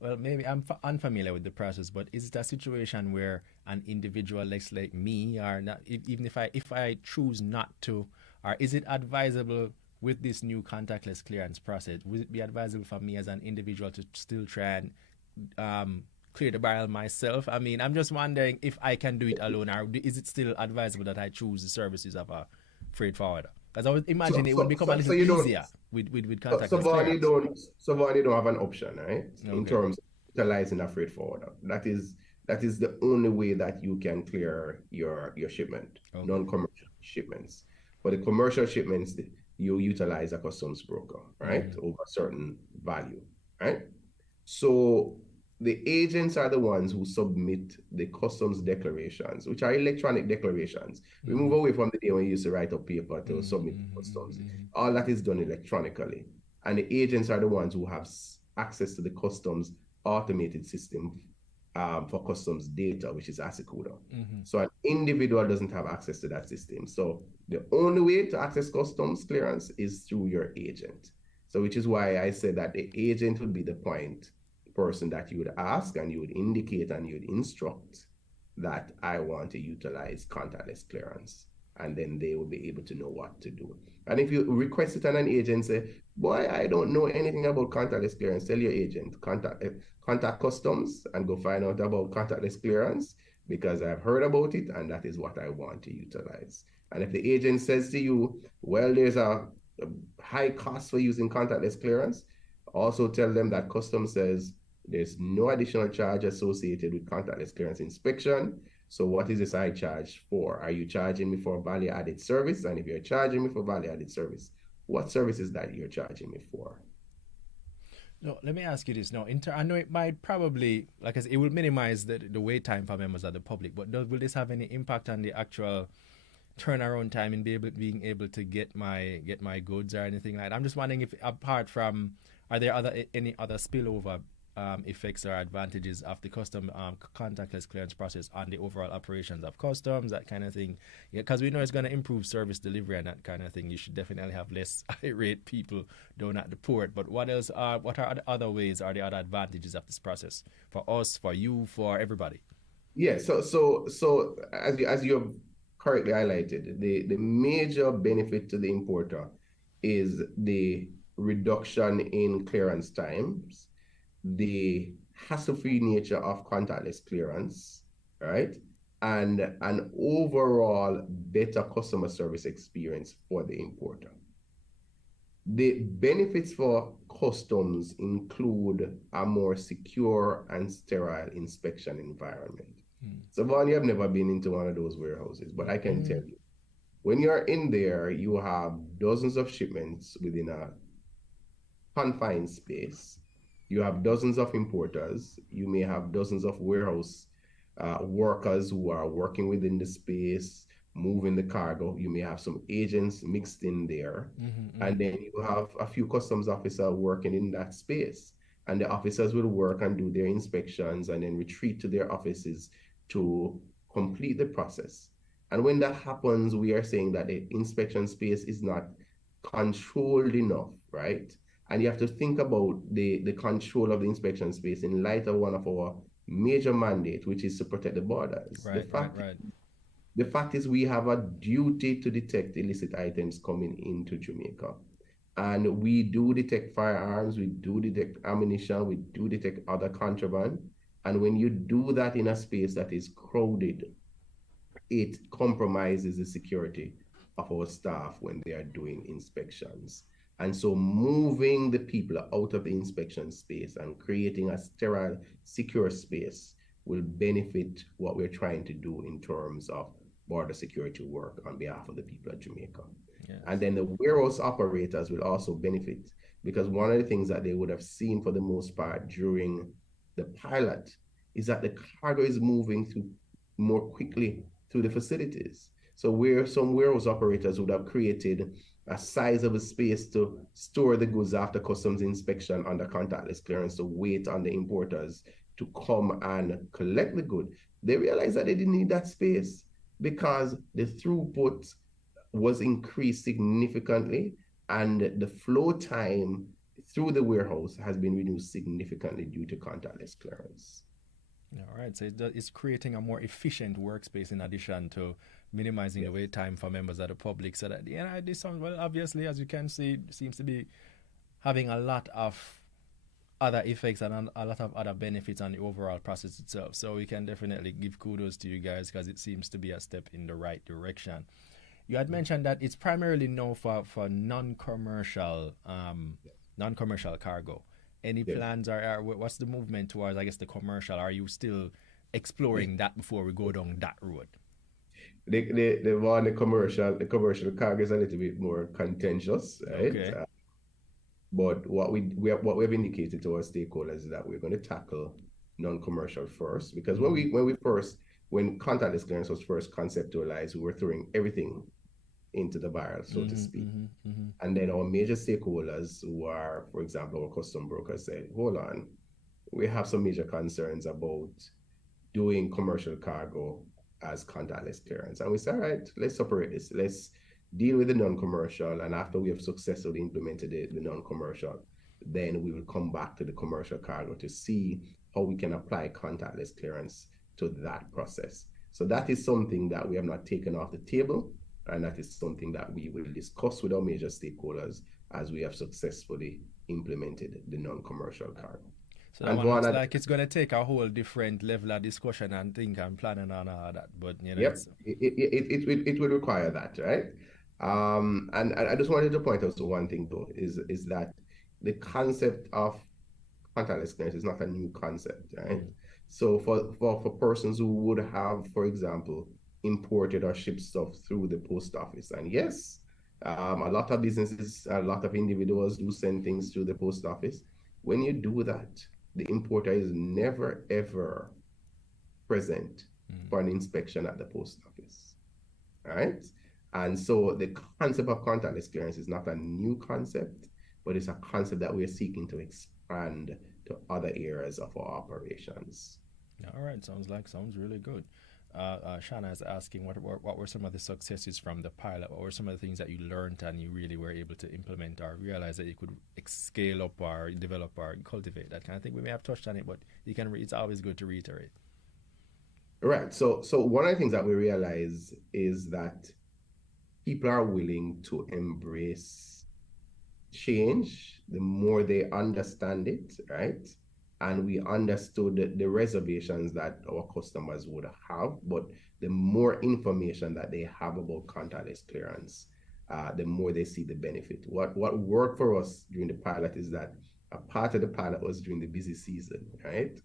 I'm unfamiliar with the process, but is it a situation where an individual like me, or not, even if I choose not to, or is it advisable with this new contactless clearance process? Would it be advisable for me as an individual to still try and clear the barrel myself? I mean, I'm just wondering if I can do it alone, or is it still advisable that I choose the services of a freight forwarder? Because I would imagine it would become a little easier with contactless clearance. So Vaughn, you don't have an option, right? Okay. In terms of utilizing a freight forwarder. That is the only way that you can clear your shipment, okay. Non-commercial shipments. For the commercial shipments, you utilize a customs broker, right? Over a certain value, right? So the agents are the ones who submit the customs declarations, which are electronic declarations. We move away from the day when you used to write up paper to submit customs. All that is done electronically. And the agents are the ones who have access to the customs automated system for customs data, which is ASICUDA. So an individual doesn't have access to that system. So the only way to access customs clearance is through your agent. So which is why I said that the agent would be the point person that you would ask, and you would indicate and you would instruct that I want to utilize contactless clearance, and then they will be able to know what to do. And if you request it on an agent, say, boy, I don't know anything about contactless clearance, tell your agent, contact customs and go find out about contactless clearance, because I've heard about it and that is what I want to utilize. And if the agent says to you, well, there's a high cost for using contactless clearance, also tell them that customs says there's no additional charge associated with contactless clearance inspection. So what is this high charge for? Are you charging me for value-added service? And if you're charging me for value-added service, what service is that you're charging me for? No, let me ask you this. No, I know it might probably, like I said, it will minimize the wait time for members of the public, but will this have any impact on the actual turnaround time in being able to get my goods or anything like that? I'm just wondering if, apart from, are there any other spillover effects or advantages of the contactless clearance process on the overall operations of customs, that kind of thing? Yeah, because we know it's going to improve service delivery and that kind of thing. You should definitely have less irate people down at the port. But what else? What are the other ways, or the other advantages of this process for us, for you, for everybody? Yeah. So as you have correctly highlighted, the major benefit to the importer is the reduction in clearance times, the hassle-free nature of contactless clearance, right? and an overall better customer service experience for the importer. The benefits for customs include a more secure and sterile inspection environment. So, Vaughn, you have never been into one of those warehouses, but I can tell you, when you're in there, you have dozens of shipments within a confined space. You have dozens of importers. You may have dozens of warehouse workers who are working within the space, moving the cargo. You may have some agents mixed in there. And then you have a few customs officers working in that space. And the officers will work and do their inspections and then retreat to their offices to complete the process. And when that happens, we are saying that the inspection space is not controlled enough, right? And you have to think about the control of the inspection space in light of one of our major mandate, which is to protect the borders. Right. The fact is we have a duty to detect illicit items coming into Jamaica. And we do detect firearms, we do detect ammunition, we do detect other contraband. And when you do that in a space that is crowded, it compromises the security of our staff when they are doing inspections. And so moving the people out of the inspection space and creating a sterile, secure space will benefit what we're trying to do in terms of border security work on behalf of the people of Jamaica. Yes. And then the warehouse operators will also benefit, because one of the things that they would have seen for the most part during the pilot is that the cargo is moving through more quickly through the facilities. So where some warehouse operators would have created a size of a space to store the goods after customs inspection under contactless clearance to wait on the importers to come and collect the good, they realized that they didn't need that space because the throughput was increased significantly and the flow time through the warehouse has been reduced significantly due to contactless clearance. All right, so it's creating a more efficient workspace in addition to minimizing the wait time for members of the public. So that this sounds, well, obviously, as you can see, seems to be having a lot of other effects and a lot of other benefits on the overall process itself. So we can definitely give kudos to you guys because it seems to be a step in the right direction. You had mentioned that it's primarily known for non-commercial cargo. Any plans are what's the movement towards, I guess, the commercial? Are you still exploring that before we go down that road? The commercial cargo is a little bit more contentious, right? Okay. But what we've indicated to our stakeholders is that we're going to tackle non-commercial first, because when contactless clearance was first conceptualized, we were throwing everything into the barrel, so to speak. And then our major stakeholders, who are, for example, our custom brokers, said, hold on, we have some major concerns about doing commercial cargo as contactless clearance. And we said, all right, let's separate this. Let's deal with the non-commercial. And after we have successfully implemented the non-commercial, then we will come back to the commercial cargo to see how we can apply contactless clearance to that process. So that is something that we have not taken off the table. And that is something that we will discuss with our major stakeholders as we have successfully implemented the non-commercial cargo. So that one looks like it's going to take a whole different level of discussion and think and planning on all that. But it will require that, right? And I just wanted to point out to one thing though, is that the concept of contactless clearance is not a new concept, right? So for persons who would have, for example, imported or shipped stuff through the post office. And yes, a lot of businesses, a lot of individuals do send things through the post office. When you do that, the importer is never, ever present for an inspection at the post office, right? And so the concept of contactless clearance is not a new concept, but it's a concept that we're seeking to expand to other areas of our operations. All right, sounds really good. Shanna is asking what were some of the successes from the pilot? What were some of the things that you learned and you really were able to implement or realize that you could scale up or develop or cultivate? That kind of thing. We may have touched on it, but you can. It's always good to reiterate. Right. So one of the things that we realize is that people are willing to embrace change the more they understand it, right? and we understood the reservations that our customers would have, but the more information that they have about contactless clearance, the more they see the benefit. What worked for us during the pilot is that a part of the pilot was during the busy season, right?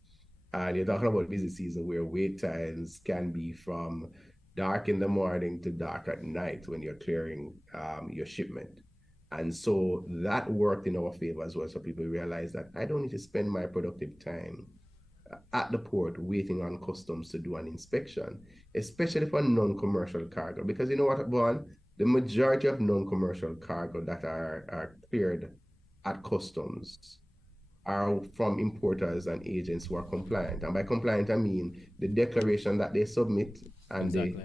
And you're talking about busy season where wait times can be from dark in the morning to dark at night when you're clearing your shipment. And so that worked in our favor as well. So people realize that I don't need to spend my productive time at the port waiting on customs to do an inspection, especially for non-commercial cargo. Because you know what, Vaughn? The majority of non-commercial cargo that are cleared at customs are from importers and agents who are compliant. And by compliant, I mean the declaration that they submit and Exactly.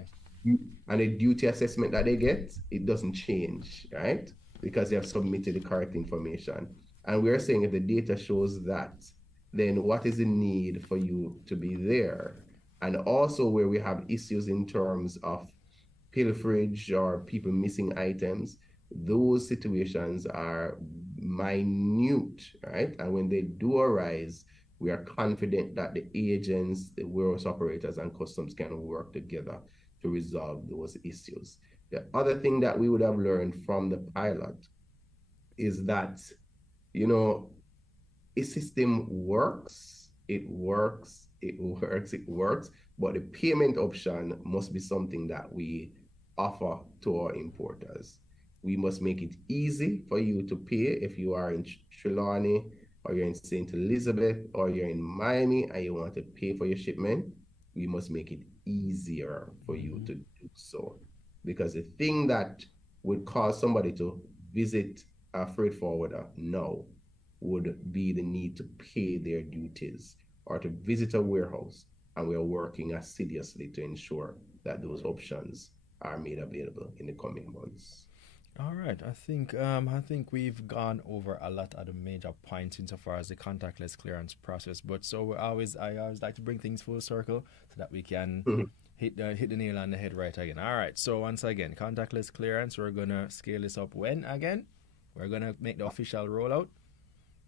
the duty assessment that they get, it doesn't change, right? Because they have submitted the correct information. And we're saying if the data shows that, then what is the need for you to be there? And also where we have issues in terms of pilferage or people missing items, those situations are minute, right? And when they do arise, we are confident that the agents, the warehouse operators, and customs can work together to resolve those issues. The other thing that we would have learned from the pilot is that, you know, a system works, it works, it works, it works, but the payment option must be something that we offer to our importers. We must make it easy for you to pay if you are in Trelawney or you're in St. Elizabeth or you're in Miami and you want to pay for your shipment. We must make it easier for you to do so. Because the thing that would cause somebody to visit a freight forwarder now would be the need to pay their duties or to visit a warehouse. And we are working assiduously to ensure that those options are made available in the coming months. All right, I think we've gone over a lot of the major points insofar as the contactless clearance process. But so I always like to bring things full circle so that we can hit the nail on the head right again. All right, so once again, contactless clearance. We're gonna scale this up when again? We're gonna make the official rollout.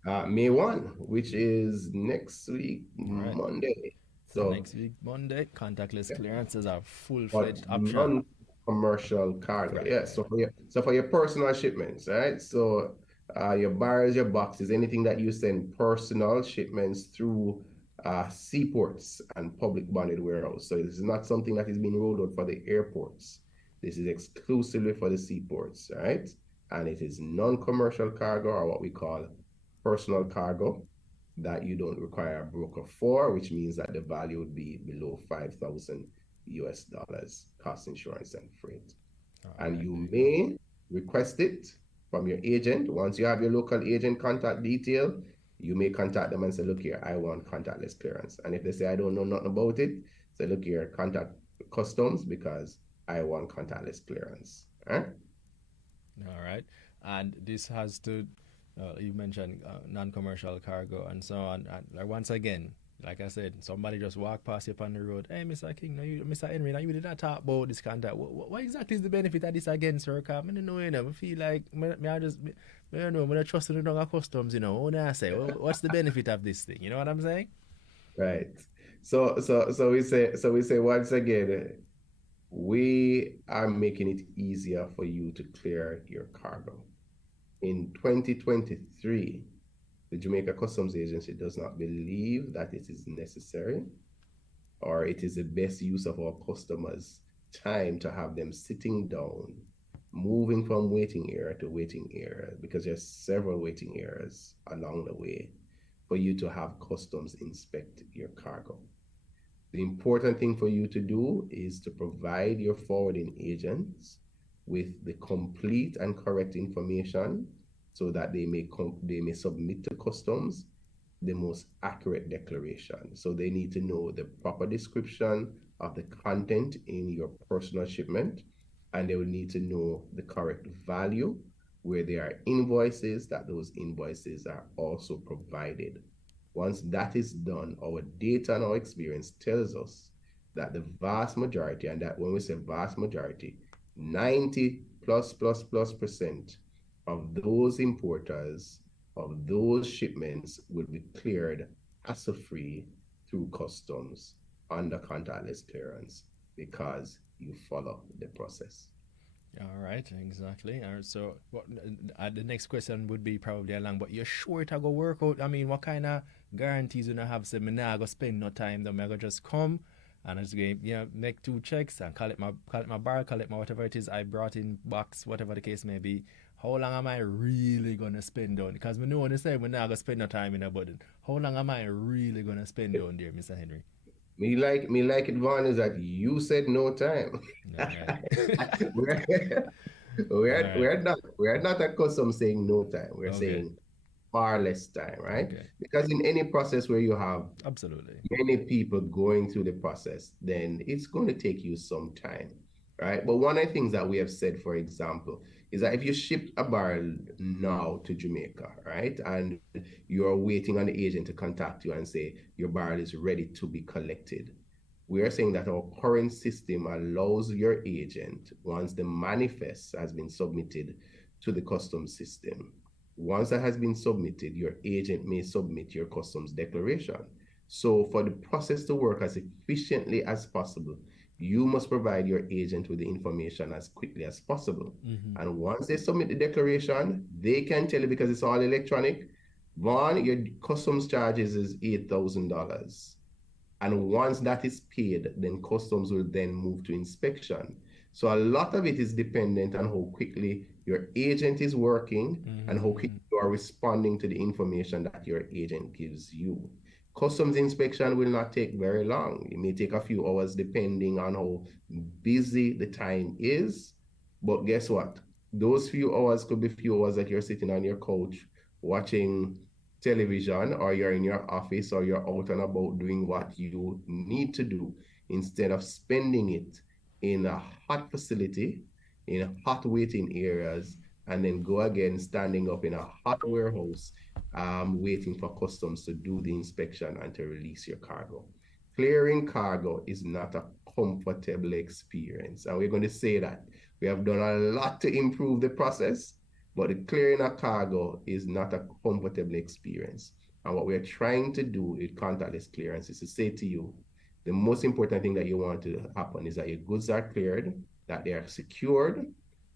May 1, which is next week, right. Monday. So next week, Monday, contactless clearance is a full-fledged but option. Non-commercial cargo. Correct. Yeah. So for your personal shipments, right? So your barrels, your boxes, anything that you send personal shipments through seaports and public bonded warehouse. So this is not something that is being rolled out for the airports. This is exclusively for the seaports, right? And it is non-commercial cargo, or what we call personal cargo, that you don't require a broker for, which means that the value would be below $5,000 cost, insurance, and freight. And you may request it from your agent. Once you have your local agent contact detail, you may contact them and say, look here, I want contactless clearance. And if they say, I don't know nothing about it, say, look here, contact customs because I want contactless clearance. All right. And this has to, you mentioned non-commercial cargo and so on. And once again, like I said, somebody just walk past you on the road. Hey, Mr. King, Mr. Henry, now you did not talk about this contact. What exactly is the benefit of this again, sir? Because I don't know, I feel like I don't know, I trust in the customs, What I say? What's the benefit of this thing? You know what I'm saying? Right. So we say once again, we are making it easier for you to clear your cargo. In 2023, the Jamaica Customs Agency does not believe that it is necessary or it is the best use of our customers' time to have them sitting down, moving from waiting area to waiting area, because there's several waiting areas along the way for you to have customs inspect your cargo. The important thing for you to do is to provide your forwarding agents with the complete and correct information so that they may submit to customs the most accurate declaration. So they need to know the proper description of the content in your personal shipment, and they will need to know the correct value where there are invoices, that those invoices are also provided. Once that is done, our data and our experience tells us that the vast majority, and that when we say vast majority, 90++% of those importers, of those shipments will be cleared hassle-free through customs under contactless clearance because you follow the process. All right, exactly. All right, so the next question would be probably along, but you're sure it'll go work out? I mean, what kind of guarantees you not have? Say, me nah go spend no time, though. Me go just come and I just go, make 2 checks and collect my bar, collect my whatever it is I brought in box, whatever the case may be. How long am I really gonna spend on? Because we know when they say we not gonna spend no time in a button. How long am I really gonna spend on there, Mr. Henry? Me like it, Vaughn, is that you said no time. All right. we're, All right. we're not accustomed saying no time. We're Okay. saying far less time, right? Okay. Because in any process where you have Absolutely. many people going through the process, then it's going to take you some time, right? But one of the things that we have said, for example, is that if you ship a barrel now to Jamaica, right, and you're waiting on the agent to contact you and say your barrel is ready to be collected, we are saying that our current system allows your agent, once the manifest has been submitted to the customs system, once that has been submitted, your agent may submit your customs declaration. So for the process to work as efficiently as possible, you must provide your agent with the information as quickly as possible. Mm-hmm. And once they submit the declaration, they can tell you, because it's all electronic, Vaughn, your customs charges is $8,000. And once that is paid, then customs will then move to inspection. So a lot of it is dependent on how quickly your agent is working and how quickly you are responding to the information that your agent gives you. Customs inspection will not take very long. It may take a few hours depending on how busy the time is. But guess what? Those few hours could be few hours that you're sitting on your couch watching television, or you're in your office, or you're out and about doing what you need to do, instead of spending it in a hot facility, in hot waiting areas, and then go again standing up in a hot warehouse, waiting for customs to do the inspection and to release your cargo. Clearing cargo is not a comfortable experience. And we're going to say that. We have done a lot to improve the process, but the clearing a cargo is not a comfortable experience. And what we're trying to do with contactless clearance is to say to you, the most important thing that you want to happen is that your goods are cleared, that they are secured,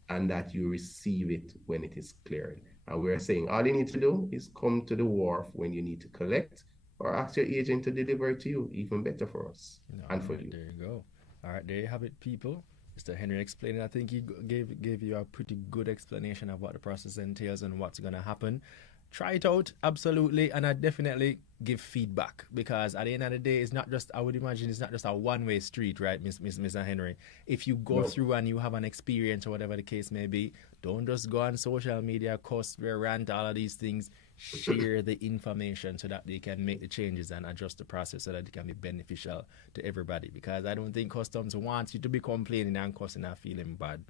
and that you receive it when it is cleared. And we're saying all you need to do is come to the wharf when you need to collect, or ask your agent to deliver it to you. Even better for us and for you. There you go. All right, there you have it, people. Mr. Henry explained. I think he gave you a pretty good explanation of what the process entails and what's going to happen. Try it out, absolutely, and I definitely give feedback, because at the end of the day, it's not just, I would imagine it's not just a one-way street, right, Mr. Henry? If you go through and you have an experience or whatever the case may be, don't just go on social media, cuss, rant, all of these things. Share the information so that they can make the changes and adjust the process so that it can be beneficial to everybody, because I don't think customs wants you to be complaining and cussing and feeling bad.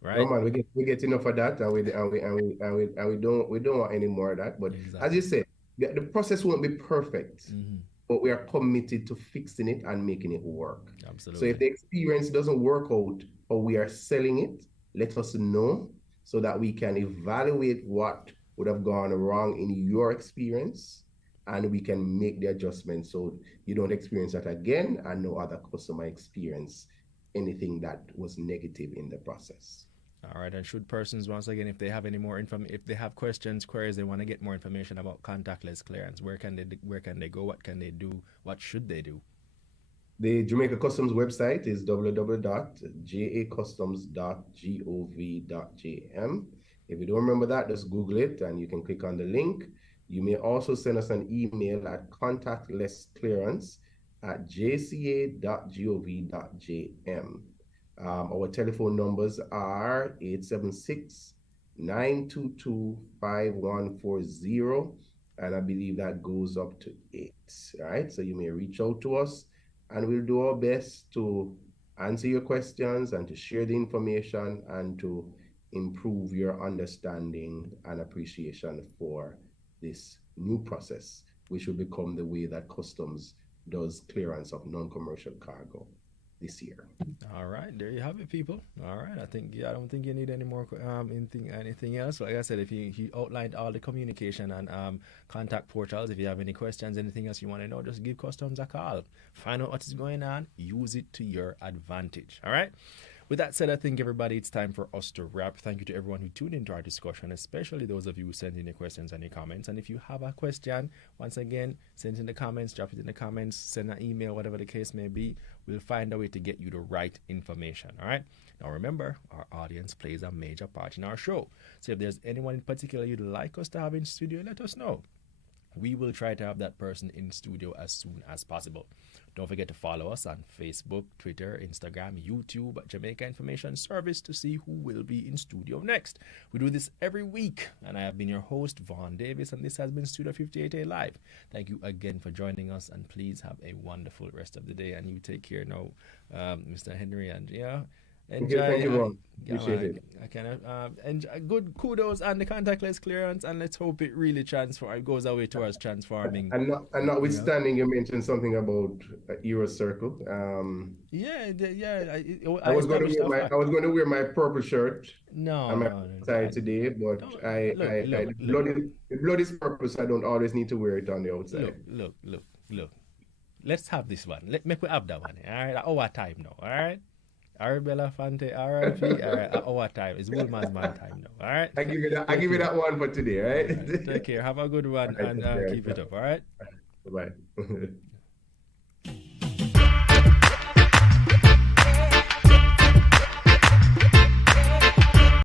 Right? No, man, we get enough of that, and we don't want any more of that. But as you said, the process won't be perfect, but we are committed to fixing it and making it work. Absolutely. So if the experience doesn't work out or we are selling it, let us know so that we can evaluate what would have gone wrong in your experience, and we can make the adjustments so you don't experience that again, and no other customer experience anything that was negative in the process. All right, and should persons, once again, if they have any more if they have questions, queries, they want to get more information about contactless clearance, where can they go? What can they do? What should they do? The Jamaica Customs website is www.jacustoms.gov.jm. If you don't remember that, just Google it and you can click on the link. You may also send us an email at contactlessclearance@jca.gov.jm. Our telephone numbers are 876-922-5140, and I believe that goes up to 8, right? So you may reach out to us, and we'll do our best to answer your questions and to share the information and to improve your understanding and appreciation for this new process, which will become the way that customs does clearance of non-commercial cargo. this year. All right, there you have it, people. All right, I don't think you need any more anything else. Like I said, if he outlined all the communication and contact portals. If you have any questions, anything else you want to know, just give customs a call. Find out what is going on. Use it to your advantage. All right. With that said, I think everybody, it's time for us to wrap. Thank you to everyone who tuned into our discussion, especially those of you who sent in your questions and your comments. And if you have a question, once again, send it in the comments, drop it in the comments, send an email, whatever the case may be. We'll find a way to get you the right information. All right. Now, remember, our audience plays a major part in our show. So if there's anyone in particular you'd like us to have in studio, let us know. We will try to have that person in studio as soon as possible. Don't forget to follow us on Facebook, Twitter, Instagram, YouTube, Jamaica Information Service to see who will be in studio next. We do this every week, and I have been your host, Vaughn Davis, and this has been Studio 58A Live. Thank you again for joining us, and please have a wonderful rest of the day, and you take care now, Mr. Henry, and enjoy. Thank you, Vaughn. Appreciate it. Enjoy, good kudos on the contactless clearance, and let's hope it really goes away towards transforming. And notwithstanding, you mentioned something about Euro Circle. I was going to wear my purple shirt. No. Today, but the blood is purple, so I don't always need to wear it on the outside. Look. Let's have this one. Make we have that one. All right, our time now. All right. All right, Belafonte, RIP, all right, our time. It's Woolman's man time now, all right? I give you that one for today, all right? All right, take care. Have a good one, and keep it up, all right? Bye-bye.